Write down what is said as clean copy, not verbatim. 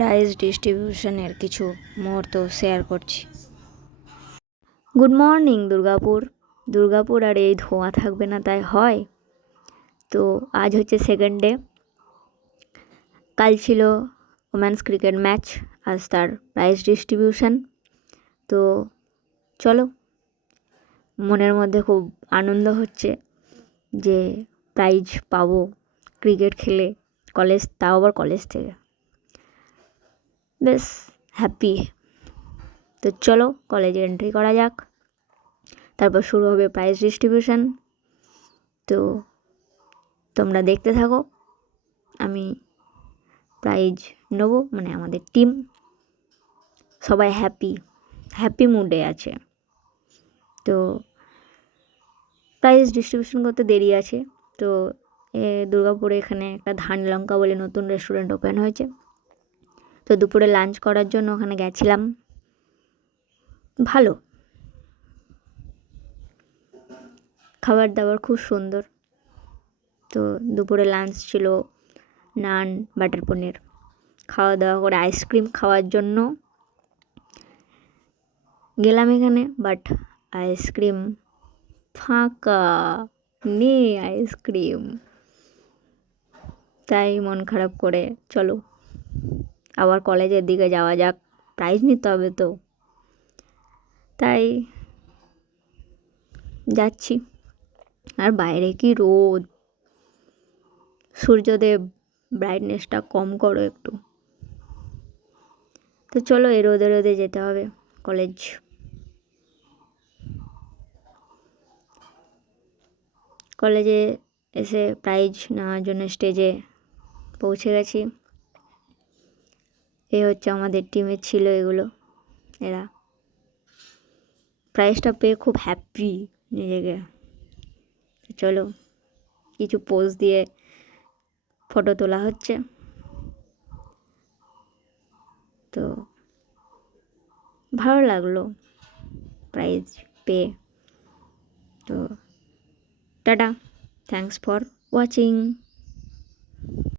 Prize ডিস্ট্রিবিউশনের কিছু মুহূর্ত share করছি। গুড মর্নিং দুর্গাপুর আর এই ধোঁয়া থাকবে না তাই হয়। তো আজ হচ্ছে সেকেন্ড ডে। কাল ছিল ওমেন্স ক্রিকেট ম্যাচ, আজ তার প্রাইজ ডিস্ট্রিবিউশন। তো চলো, মনের মধ্যে খুব আনন্দ হচ্ছে যে প্রাইজ পাবো ক্রিকেট খেলে, তাও আবার কলেজ থেকে। বেশ হ্যাপি। তো চলো কলেজে এন্ট্রি করা যাক, তারপর শুরু হবে প্রাইজ ডিস্ট্রিবিউশন। তো তোমরা দেখতে থাকো, আমি প্রাইজ নেবো, মানে আমাদের টিম সবাই হ্যাপি মুডে আছে। তো প্রাইজ ডিস্ট্রিবিউশন করতে দেরি আছে। তো দুর্গাপুরে এখানে একটা ধানলঙ্কা বলে নতুন রেস্টুরেন্ট ওপেন হয়েছে, তো দুপুরে লাঞ্চ করার জন্য ওখানে গেছিলাম। ভালো খাবার দাবার, খুব সুন্দর। তো দুপুরে লাঞ্চ ছিল নান, বাটার পনির। খাওয়া দাওয়া করে আইসক্রিম খাওয়ার জন্য গেলাম এখানে, বাট আইসক্রিম ফাঁকা, নেই আইসক্রিম। তাই মন খারাপ করে চলো আবার কলেজের দিকে যাওয়া যাক, প্রাইজ নিতে হবে তো। তাই যাচ্ছি। আর বাইরে কি রোদ, সূর্যদেব ব্রাইটনেসটা কম করো একটু। তো চলো, এই রোদে রোদে যেতে হবে কলেজ। কলেজে এসে প্রাইজ নেওয়ার জন্য স্টেজে পৌঁছে গেছি। এ হচ্ছে আমাদের টিমের ছিল এগুলো, এরা। প্রাইজটা পেয়ে খুব হ্যাপি নিজেকে। চলো কিছু পোজ দিয়ে ফটো তোলা হচ্ছে। তো ভালো লাগলো প্রাইজ পেয়ে। তো টাটা, থ্যাংকস ফর ওয়াচিং।